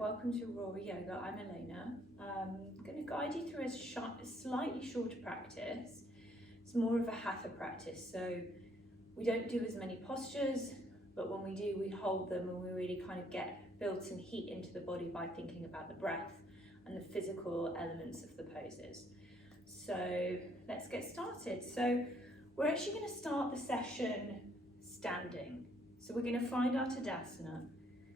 welcome to Aurora Yoga. I'm Elena. I'm going to guide you through a slightly shorter practice. It's more of a Hatha practice, so we don't do as many postures, but when we do, we hold them and we really kind of get built some heat into the body by thinking about the breath and the physical elements of the poses. So let's get started. So we're actually going to start the session standing. So we're going to find our Tadasana.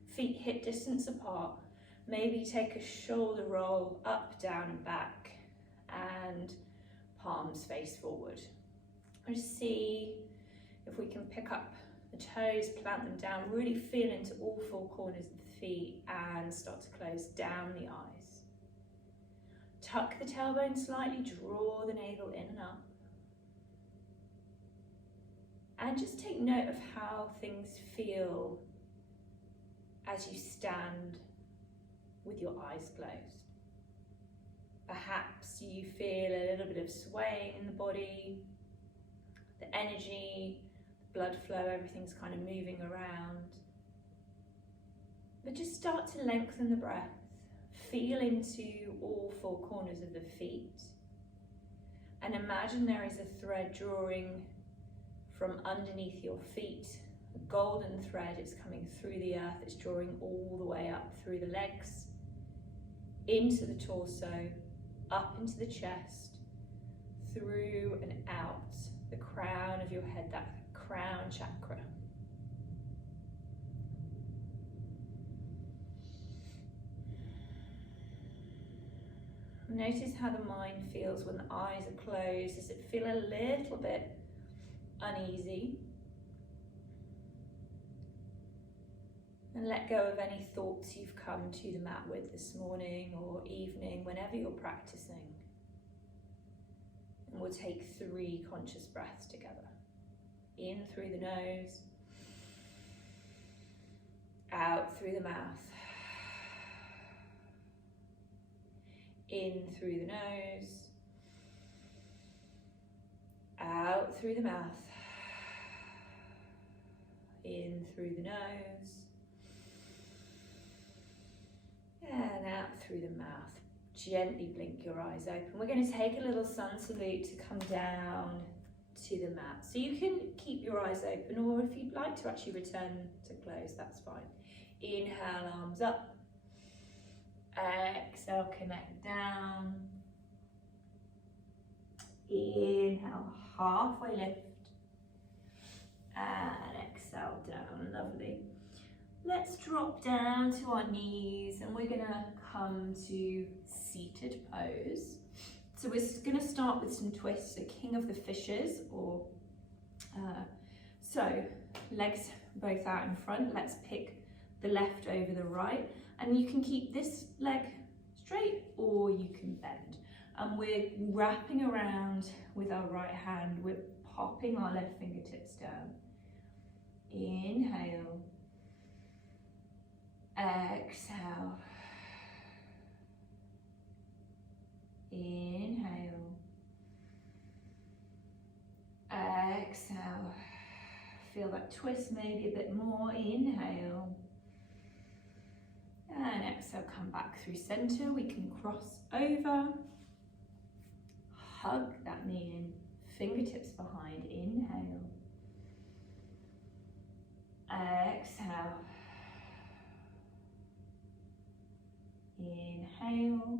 Feet hip distance apart, maybe take a shoulder roll up, down and back, and palms face forward. And see if we can pick up the toes, plant them down, really feel into all four corners of the feet and start to close down the eyes. Tuck the tailbone slightly, draw the navel in and up. And just take note of how things feel as you stand with your eyes closed. Perhaps you feel a little bit of swaying in the body, the energy, the blood flow, everything's kind of moving around. But just start to lengthen the breath. Feel into all four corners of the feet. And imagine there is a thread drawing from underneath your feet. A golden thread is coming through the earth, it's drawing all the way up through the legs, into the torso, up into the chest, through and out the crown of your head, that crown chakra. Notice how the mind feels when the eyes are closed. Does it feel a little bit uneasy? And let go of any thoughts you've come to the mat with this morning or evening, whenever you're practicing. And we'll take 3 conscious breaths together. In through the nose, out through the mouth. In through the nose, out through the mouth. In through the nose, and out through the mouth. Gently blink your eyes open. We're going to take a little sun salute to come down to the mat. So you can keep your eyes open, or if you'd like to actually return to close, that's fine. Inhale, arms up. Exhale, connect down. Inhale, halfway lift. And exhale down, lovely. Let's drop down to our knees and we're gonna come to seated pose. So we're gonna start with some twists, a king of the fishes, or so legs both out in front. Let's pick the left over the right, and you can keep this leg straight or you can bend. And we're wrapping around with our right hand. We're popping our left fingertips down. Inhale. Exhale. Inhale. Exhale. Feel that twist maybe a bit more. Inhale. And exhale, come back through center. We can cross over. Hug that knee in. Fingertips behind. Inhale. Exhale. Inhale.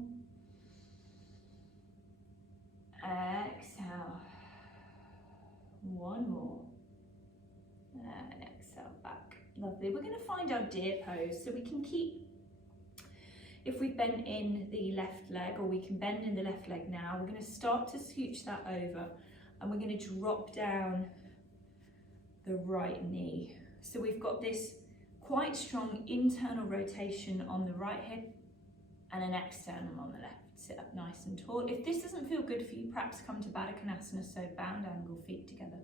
Exhale. One more. And exhale back. Lovely. We're going to find our deer pose, so we can keep, if we bend in the left leg, or we can bend in the left leg now, we're going to start to scooch that over and we're going to drop down the right knee. So we've got this quite strong internal rotation on the right hip and an external on the left. Sit up nice and tall. If this doesn't feel good for you, perhaps come to Baddha Konasana, so bound angle, feet together.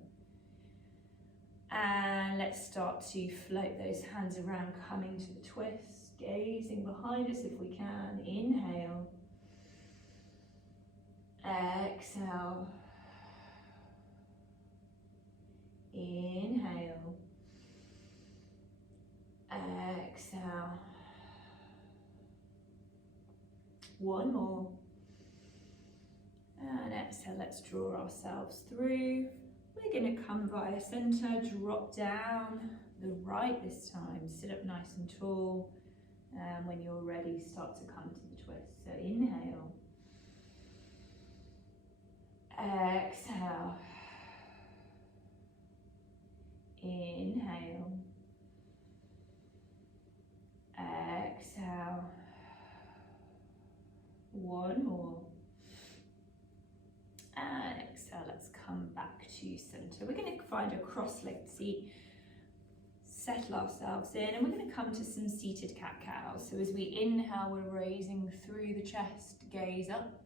And let's start to float those hands around, coming to the twist, gazing behind us if we can. Inhale. Exhale. Inhale. Exhale. One more. And exhale, let's draw ourselves through. We're going to come via center, drop down the right this time. Sit up nice and tall. And when you're ready, start to come to the twist. So inhale. Exhale. Inhale. Exhale. One more. And exhale, let's come back to center. We're going to find a cross-legged seat, settle ourselves in, and we're going to come to some seated cat-cow. So as we inhale, we're raising through the chest, gaze up.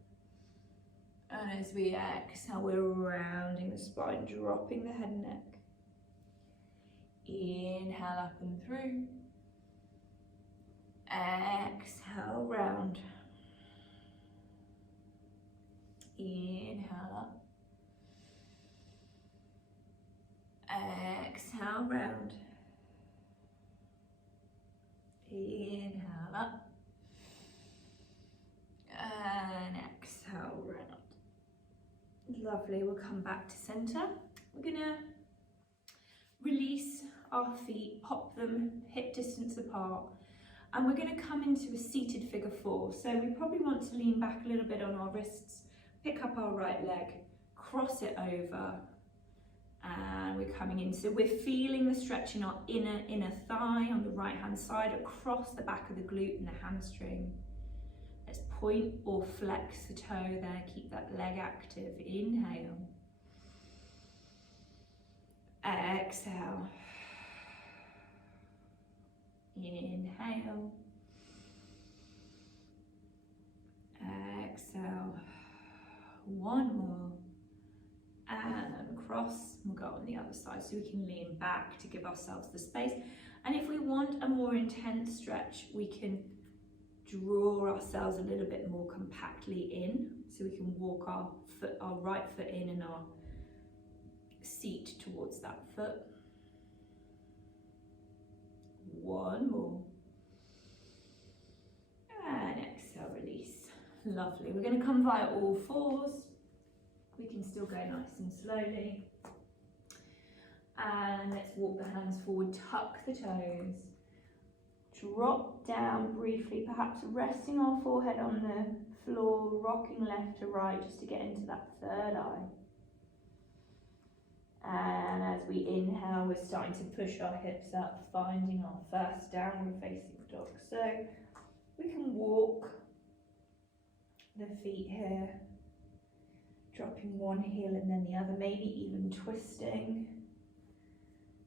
And as we exhale, we're rounding the spine, dropping the head and neck. Inhale up and through. Exhale, round. Inhale up. Exhale, round. Inhale up. And exhale, round. Lovely, we'll come back to center. We're gonna release our feet, pop them hip distance apart. And we're gonna come into a seated figure four. So we probably want to lean back a little bit on our wrists, pick up our right leg, cross it over, and we're coming in. So we're feeling the stretch in our inner thigh on the right hand side, across the back of the glute and the hamstring. Let's point or flex the toe there, keep that leg active. Inhale. Exhale. Inhale. Exhale. One more. And cross. We'll go on the other side so we can lean back to give ourselves the space. And if we want a more intense stretch, we can draw ourselves a little bit more compactly in, so we can walk our right foot in and our seat towards that foot. One more. And exhale, release. Lovely. We're going to come via all fours. We can still go nice and slowly. And let's walk the hands forward, tuck the toes. Drop down briefly, perhaps resting our forehead on the floor, rocking left to right just to get into that third eye. And as we inhale, we're starting to push our hips up, finding our first downward facing dog. So we can walk the feet here, dropping one heel and then the other, maybe even twisting.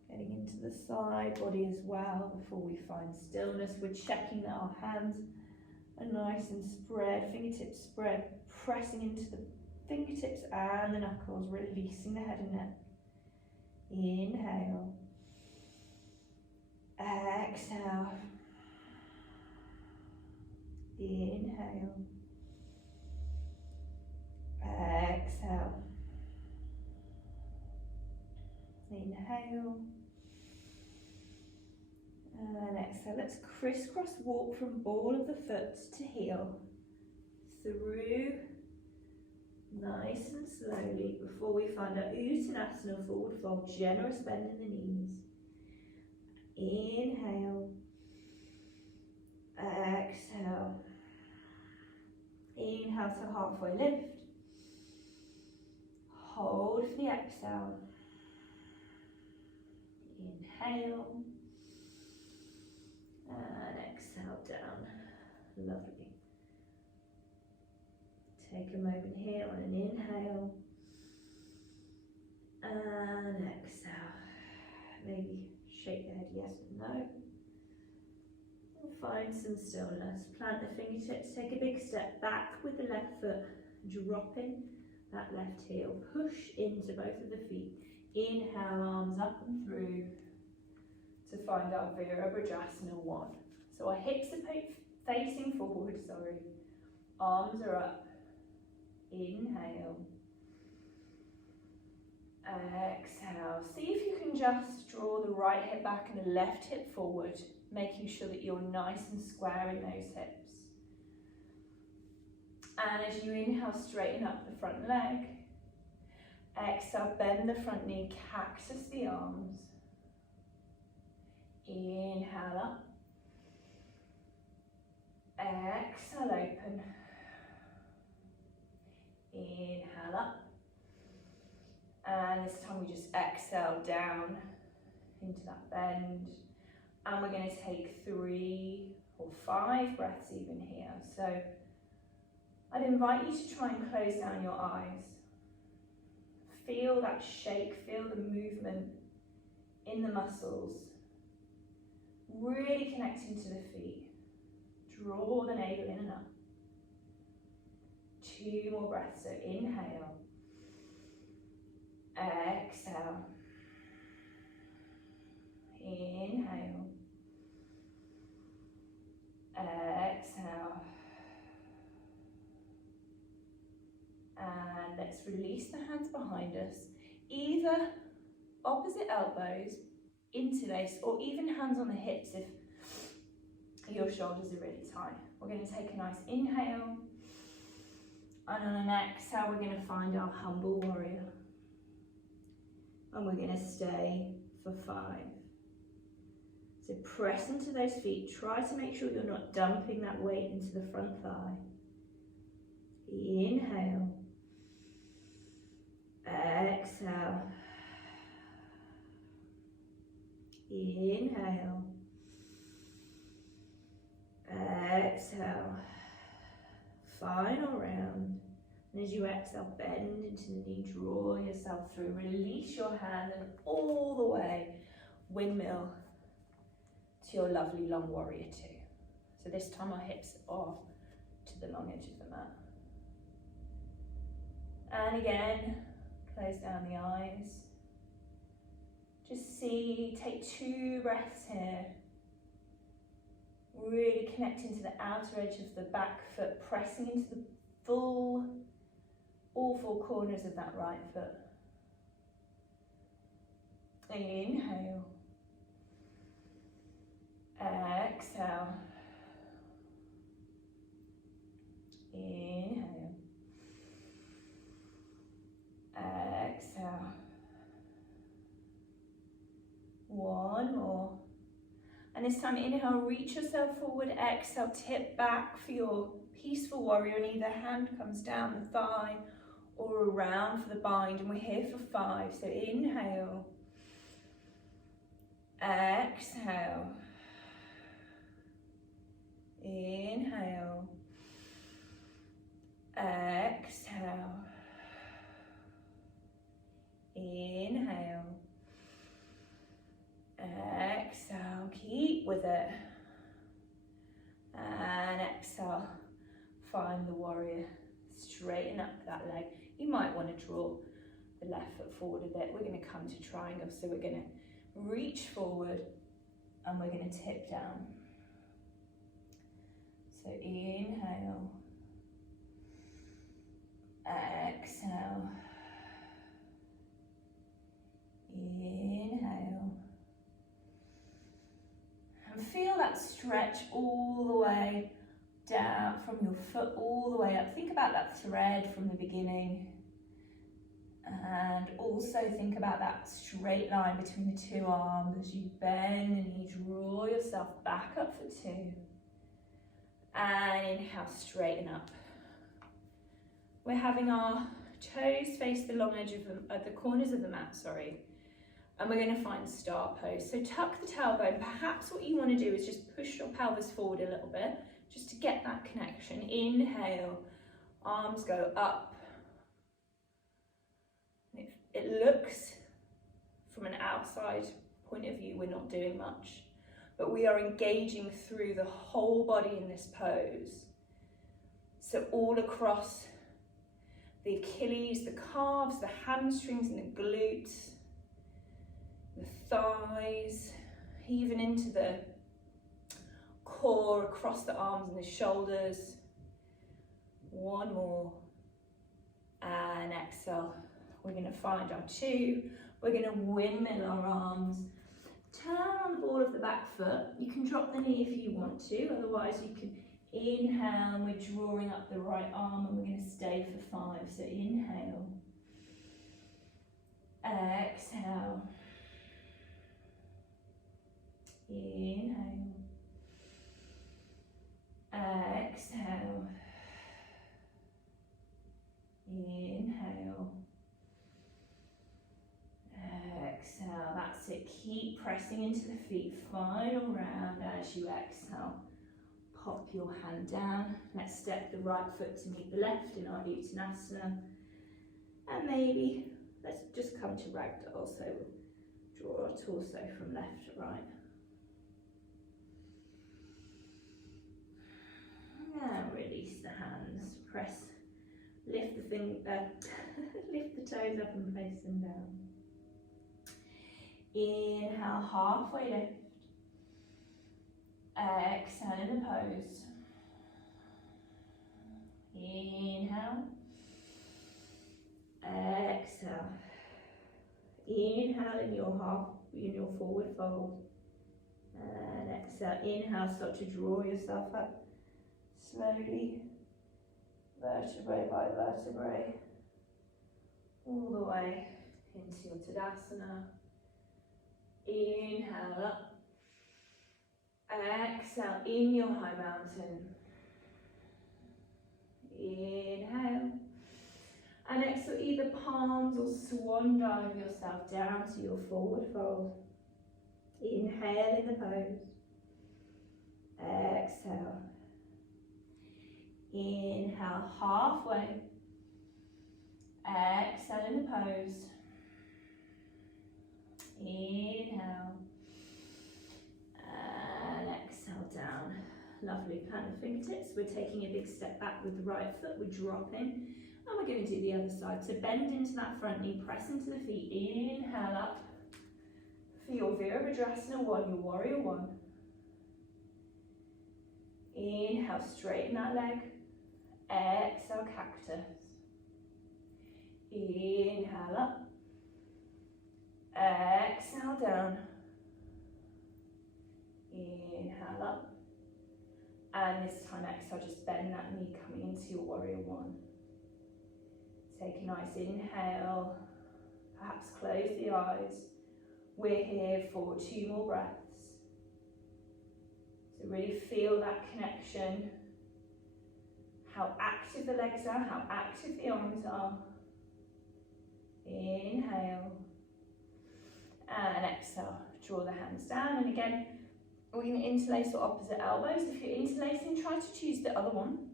Getting into the side body as well before we find stillness. We're checking that our hands are nice and spread, fingertips spread, pressing into the fingertips and the knuckles, releasing the head and neck. Inhale. Exhale. Inhale. Exhale. Inhale. And exhale. Let's crisscross walk from ball of the foot to heel. Through. Nice and slowly before we find our Uttanasana forward fold, generous bend in the knees. Inhale. Exhale. Inhale to halfway lift. Hold for the exhale. Inhale. And exhale down. Lovely. Take a moment here on an inhale and exhale. Maybe shake the head yes or no. And find some stillness. Plant the fingertips, take a big step back with the left foot, dropping that left heel. Push into both of the feet. Inhale, arms up and through to find our Virabhadrasana 1. So our hips are facing forward, Arms are up. Inhale. Exhale. See if you can just draw the right hip back and the left hip forward, making sure that you're nice and square in those hips. And as you inhale, straighten up the front leg. Exhale, bend the front knee, cactus the arms. Inhale up. Exhale, open. Inhale up. And this time we just exhale down into that bend. And we're going to take 3 or 5 breaths even here. So I'd invite you to try and close down your eyes. Feel that shake, feel the movement in the muscles. Really connecting to the feet. Draw the navel in and up. 2 more breaths, so inhale. Exhale. Inhale. Exhale. And let's release the hands behind us. Either opposite elbows, interlace, or even hands on the hips if your shoulders are really tight. We're going to take a nice inhale. And on an exhale, we're going to find our humble warrior. And we're going to stay for 5. So press into those feet. Try to make sure you're not dumping that weight into the front thigh. Inhale. Exhale. Inhale. Exhale. Final round. And as you exhale, bend into the knee, draw yourself through. Release your hand and all the way, windmill to your lovely long warrior 2. So this time our hips are to the long edge of the mat. And again, close down the eyes. Just see, take 2 breaths here. Really connecting to the outer edge of the back foot, pressing into the full, all 4 corners of that right foot. Inhale. Exhale. Inhale. Exhale. 1 more. And this time, inhale, reach yourself forward. Exhale, tip back for your peaceful warrior, and either hand comes down the thigh or around for the bind. And we're here for 5. So inhale. Exhale. Inhale. Exhale. Inhale. Exhale, keep with it. And exhale, find the warrior. Straighten up that leg. You might want to draw the left foot forward a bit. We're going to come to triangle, so we're going to reach forward and we're going to tip down. So inhale. Exhale. Inhale. And feel that stretch all the way down from your foot all the way up. Think about that thread from the beginning. And also think about that straight line between the 2 arms as you bend and you draw yourself back up for 2. And inhale, straighten up. We're having our toes face the long edge of the corners of the mat, and we're going to find star pose. So tuck the tailbone. Perhaps what you want to do is just push your pelvis forward a little bit, just to get that connection. Inhale, arms go up. It looks, from an outside point of view, we're not doing much, but we are engaging through the whole body in this pose. So all across the Achilles, the calves, the hamstrings and the glutes, the thighs, even into the core, across the arms and the shoulders. 1 more. And exhale. We're going to find our 2. We're going to windmill our arms. Turn on the ball of the back foot. You can drop the knee if you want to, otherwise you can Inhale, and we're drawing up the right arm, and we're going to stay for 5. So inhale, exhale, inhale, exhale, inhale, exhale. That's it. Keep pressing into the feet. Final round as you exhale. Pop your hand down. Let's step the right foot to meet the left in our Uttanasana. And maybe let's just come to ragdoll. So we'll draw our torso from left to right. And release the hands. Press. Lift the lift the toes up and place them down. Inhale, halfway lift. Exhale in the pose. Inhale. Exhale. Inhale in your forward fold. And exhale. Inhale, start to draw yourself up slowly, vertebrae by vertebrae, all the way into your Tadasana. Inhale up. Exhale in your high mountain. Inhale. And exhale, either palms or swan dive yourself down to your forward fold. Inhale in the pose. Exhale. Inhale halfway. Exhale in the pose. Inhale. And exhale down. Lovely. Plant the fingertips. We're taking a big step back with the right foot. We're dropping. And we're going to do the other side. So bend into that front knee. Press into the feet. Inhale up. For your Virabhadrasana 1, your Warrior 1. Inhale, straighten that leg. Exhale, cactus. Inhale up. Exhale down. Inhale up. And this time exhale, just bend that knee coming into your Warrior 1. Take a nice inhale. Perhaps close the eyes. We're here for 2 more breaths. So really feel that connection. How active the legs are, how active the arms are. Inhale. And exhale. Draw the hands down. And again, we're going to interlace our opposite elbows. If you're interlacing, try to choose the other one.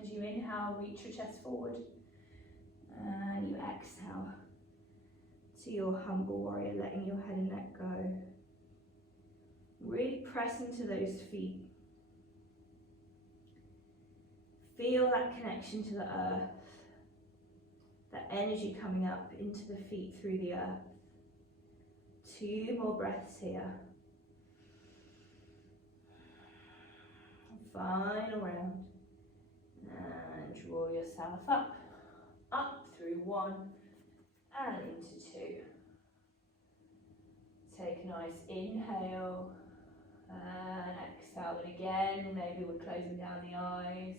As you inhale, reach your chest forward. And you exhale to your humble warrior, letting your head and neck go. Really press into those feet. Feel that connection to the earth. That energy coming up into the feet through the earth. 2 more breaths here. Final round. And draw yourself up. Up through 1 and into 2. Take a nice inhale and exhale. And again, maybe we're closing down the eyes.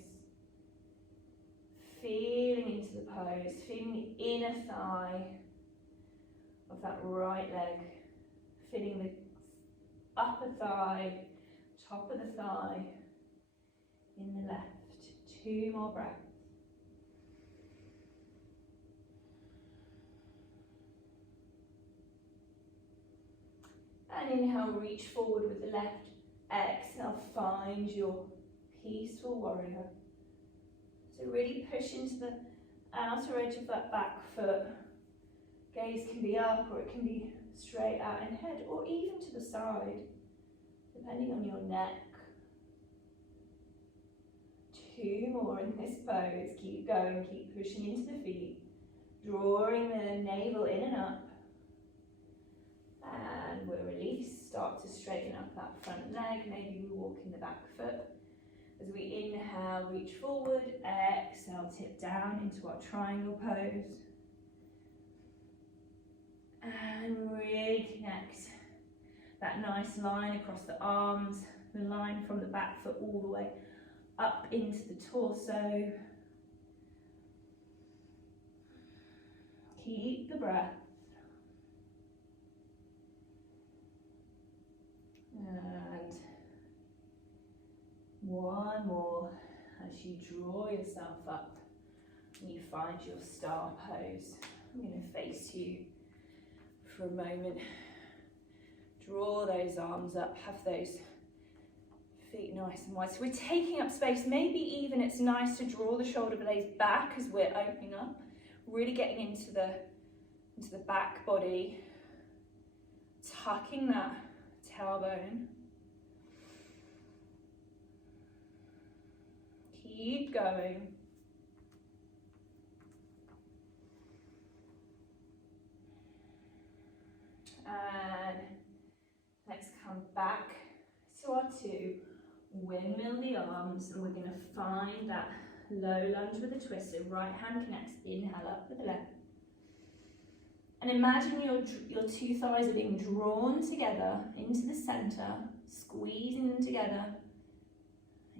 Feeling into the pose, feeling the inner thigh of that right leg. Feeling the upper thigh, top of the thigh in the left. 2 more breaths. And inhale, reach forward with the left. Exhale, find your peaceful warrior. So really push into the outer edge of that back foot. Gaze can be up or it can be straight out and head, or even to the side, depending on your neck. 2 more in this pose. Keep going, keep pushing into the feet. Drawing the navel in and up. And we'll release, start to straighten up that front leg, maybe we walk in the back foot. As we inhale, reach forward, exhale, tip down into our triangle pose. And really connect that nice line across the arms, the line from the back foot all the way up into the torso. Keep the breath. And one more as you draw yourself up and you find your star pose. I'm going to face you for a moment. Draw those arms up, have those feet nice and wide. So we're taking up space. Maybe even it's nice to draw the shoulder blades back as we're opening up, really getting into the back body, tucking that tailbone. Keep going. And let's come back to our two. Windmill the arms, and we're going to find that low lunge with a twist. So right hand connects, inhale up with the left. And imagine your two thighs are being drawn together into the center, squeezing them together.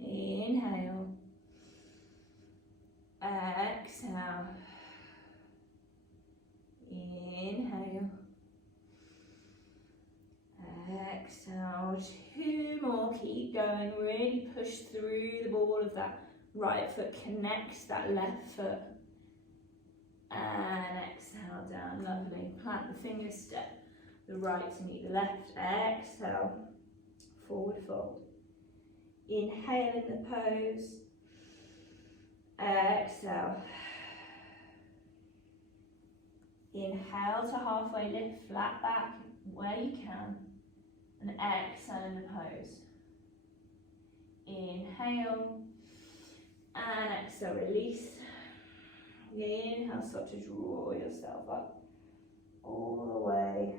Inhale. Exhale. Inhale. Exhale. Two more. Keep going. Really push through the ball of that right foot. Connect that left foot. And exhale down. Lovely. Plant the fingers. Step the right to meet the left. Exhale. Forward fold. Inhale in the pose. Exhale. Inhale to halfway lift, flat back where you can. And exhale in the pose. Inhale. And exhale, release. Inhale, start to draw yourself up all the way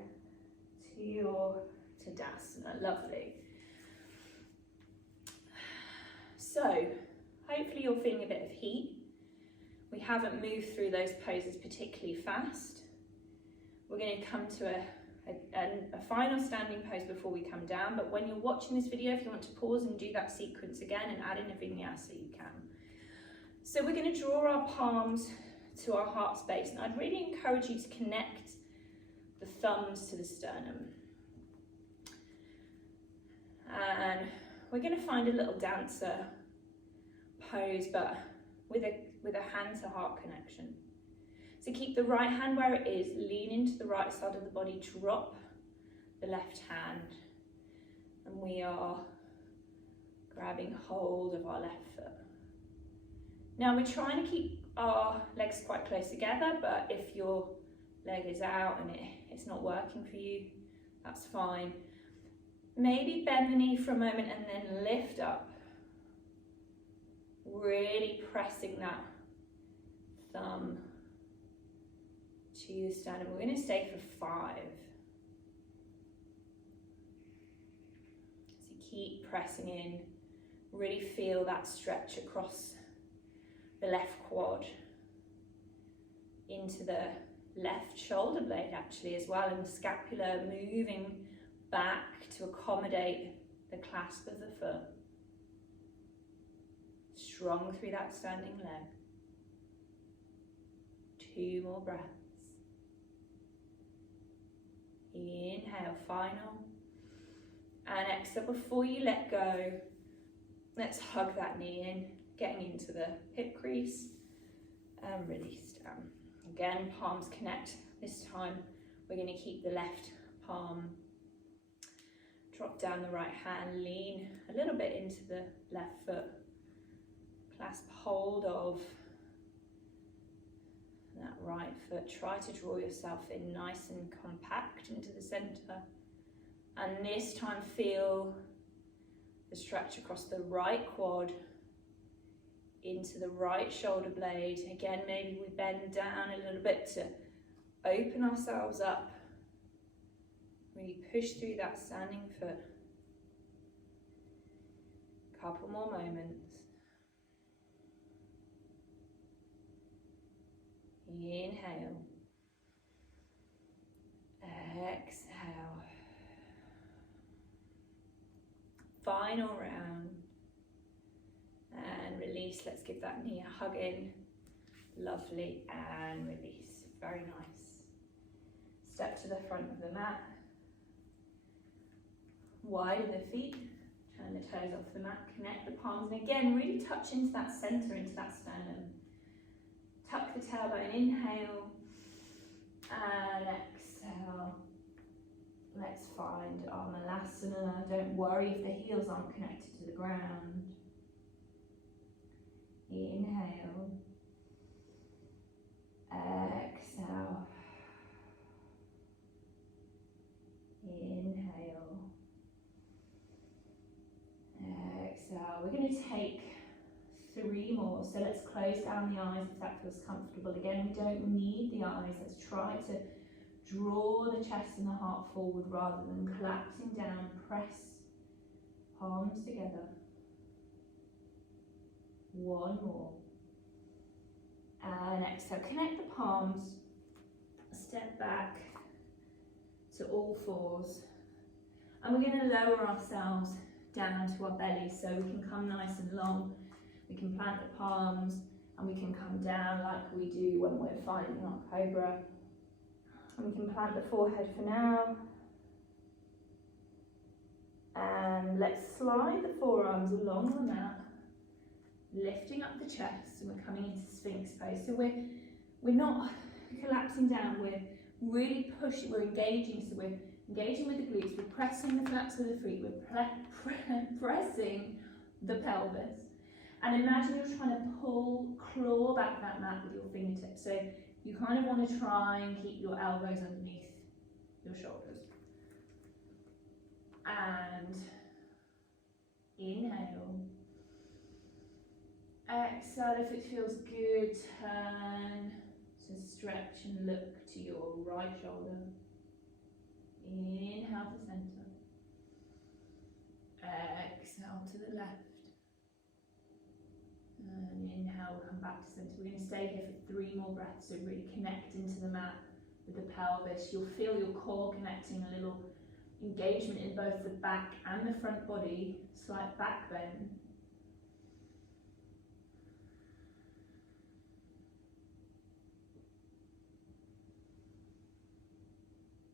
to your Tadasana. Lovely. So, hopefully you're feeling a bit of heat. We haven't moved through those poses particularly fast. We're going to come to a final standing pose before we come down, but when you're watching this video, if you want to pause and do that sequence again and add in a vinyasa, you can. So we're going to draw our palms to our heart space, and I'd really encourage you to connect the thumbs to the sternum. And we're going to find a little dancer pose, but with a hand to heart connection. So keep the right hand where it is, lean into the right side of the body, drop the left hand, and we are grabbing hold of our left foot. Now we're trying to keep our legs quite close together, but if your leg is out and it's not working for you, that's fine. Maybe bend the knee for a moment and then lift up. Really pressing that thumb to the sternum. We're going to stay for 5. So keep pressing in. Really feel that stretch across the left quad into the left shoulder blade actually as well, and the scapula moving back to accommodate the clasp of the foot. Strong through that standing leg. 2 more breaths. Inhale, final. And exhale, before you let go, let's hug that knee in, getting into the hip crease, and release down. Again, palms connect. This time, we're going to keep the left palm. Drop down the right hand, lean a little bit into the left foot. Clasp hold of that right foot. Try to draw yourself in nice and compact into the center. And this time feel the stretch across the right quad into the right shoulder blade. Again, maybe we bend down a little bit to open ourselves up. Really push through that standing foot. Couple more moments. Inhale. Exhale. Final round. release. Let's give that knee a hug in. Lovely, and release. Very nice. Step to the front of the mat. Widen the feet. Turn the toes off the mat. Connect the palms. And again, really touch into that center, into that sternum. Tuck the tailbone. Inhale. And exhale. Let's find our Malasana. Don't worry if the heels aren't connected to the ground. Inhale. Exhale. Inhale. Exhale. We're going to take 3 more. So let's close down the eyes if that feels comfortable. Again, we don't need the eyes. Let's try to draw the chest and the heart forward rather than collapsing down. Press palms together. 1 more. And exhale. Connect the palms. Step back to all fours. And we're going to lower ourselves down to our belly so we can come nice and long. We can plant the palms and we can come down like we do when we're finding our cobra. And we can plant the forehead for now. And let's slide the forearms along the mat, lifting up the chest, and we're coming into Sphinx Pose. So we're not collapsing down, we're really pushing, we're engaging, so we're engaging with the glutes, we're pressing the flaps of the feet, we're pressing the pelvis. And imagine you're trying to claw back that mat with your fingertips. So you kind of want to try and keep your elbows underneath your shoulders. And inhale. Exhale if it feels good. Turn to stretch and look to your right shoulder. Inhale to center. Exhale to the left. And inhale, we'll come back to center. We're going to stay here for 3 more breaths, so really connect into the mat with the pelvis. You'll feel your core connecting, a little engagement in both the back and the front body, slight back bend.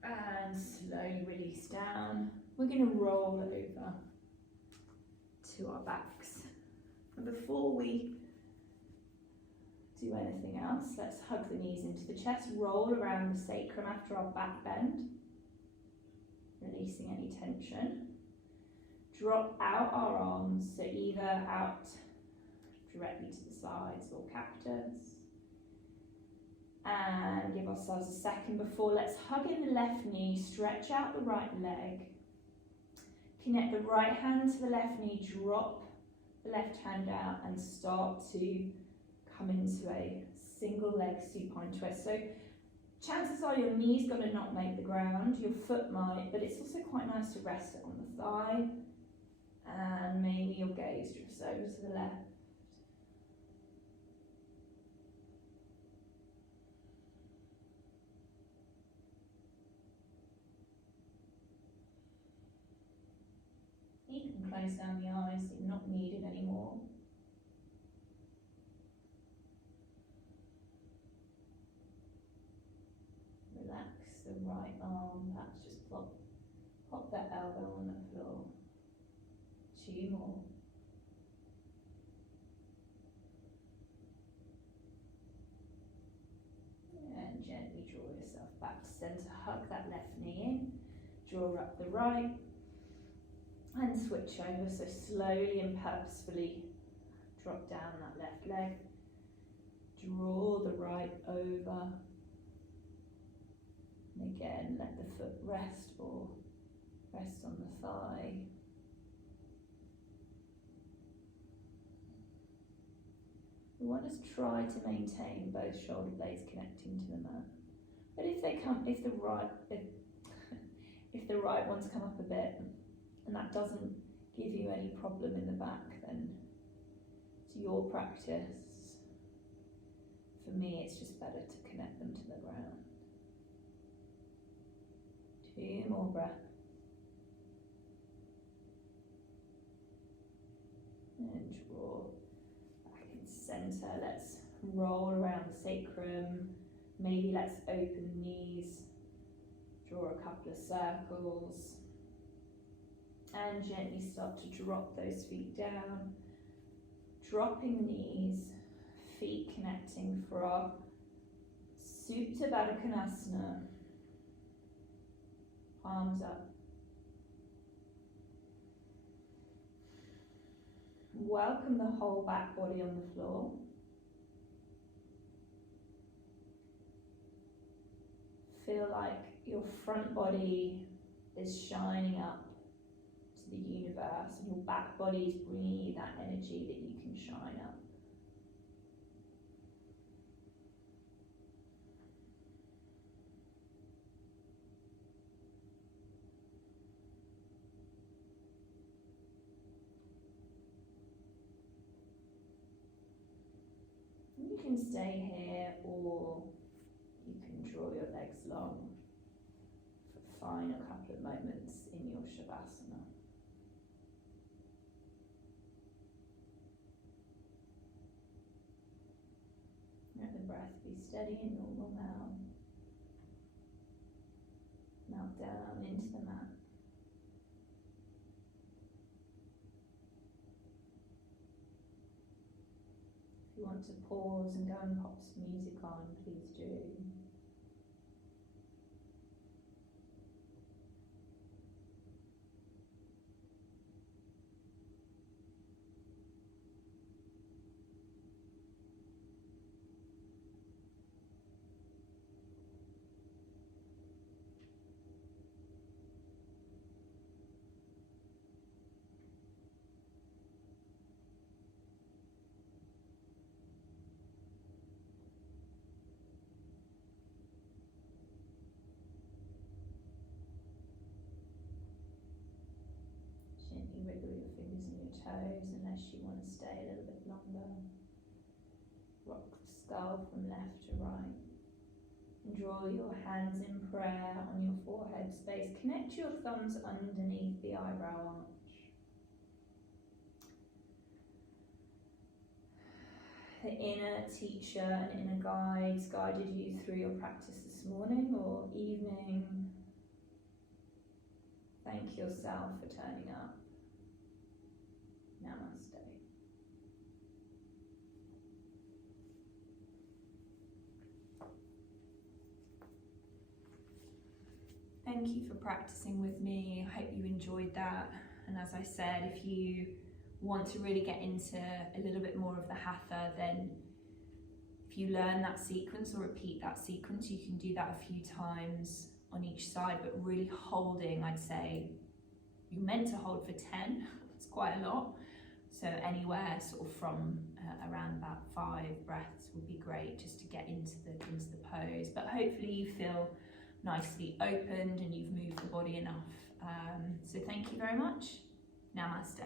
And slowly release down. We're going to roll over to our backs. And before we do anything else, let's hug the knees into the chest, roll around the sacrum after our back bend, releasing any tension. Drop out our arms, so either out directly to the sides or cactus. And give ourselves a second before. Let's hug in the left knee, stretch out the right leg. Connect the right hand to the left knee, drop the left hand out and start to come into a single leg supine twist. So chances are your knee's going to not make the ground, your foot might, but it's also quite nice to rest it on the thigh. And maybe your gaze drifts over to the left. You can close down the eyes, you're not needed anymore. Relax the right arm, perhaps just pop that elbow on the floor. 2 more. And gently draw yourself back to center, hug that left knee in, draw up the right. And switch over, so slowly and purposefully drop down that left leg. Draw the right over. And again, let the foot rest or rest on the thigh. We want to try to maintain both shoulder blades connecting to the mat. But if the right ones come up a bit, and that doesn't give you any problem in the back, then it's your practice. For me, it's just better to connect them to the ground. 2 more breaths. And draw back center. Let's roll around the sacrum. Maybe let's open the knees, draw a couple of circles, and gently start to drop those feet down. Dropping the knees, feet connecting for our Supta Baddha Konasana. Palms up. Welcome the whole back body on the floor. Feel like your front body is shining up to the universe, and your back body is bringing you that energy that you can shine up. You can stay here, or you can draw your legs long for a final couple of moments in your Shavasana. Let the breath be steady and normal now. Melt down into the mat. If you want to pause and go and pop some music on, please do. Gently wiggle your fingers and your toes unless you want to stay a little bit longer. Rock the skull from left to right. And draw your hands in prayer on your forehead space. Connect your thumbs underneath the eyebrow arch. The inner teacher and inner guides guided you through your practice this morning or evening. Thank yourself for turning up. Namaste. Thank you for practicing with me. I hope you enjoyed that. And as I said, if you want to really get into a little bit more of the Hatha, then if you learn that sequence or repeat that sequence, you can do that a few times on each side, but really holding, I'd say, you're meant to hold for 10, it's quite a lot. So anywhere sort of from around about 5 breaths would be great just to get into the pose. But hopefully you feel nicely opened and you've moved the body enough. So thank you very much. Namaste.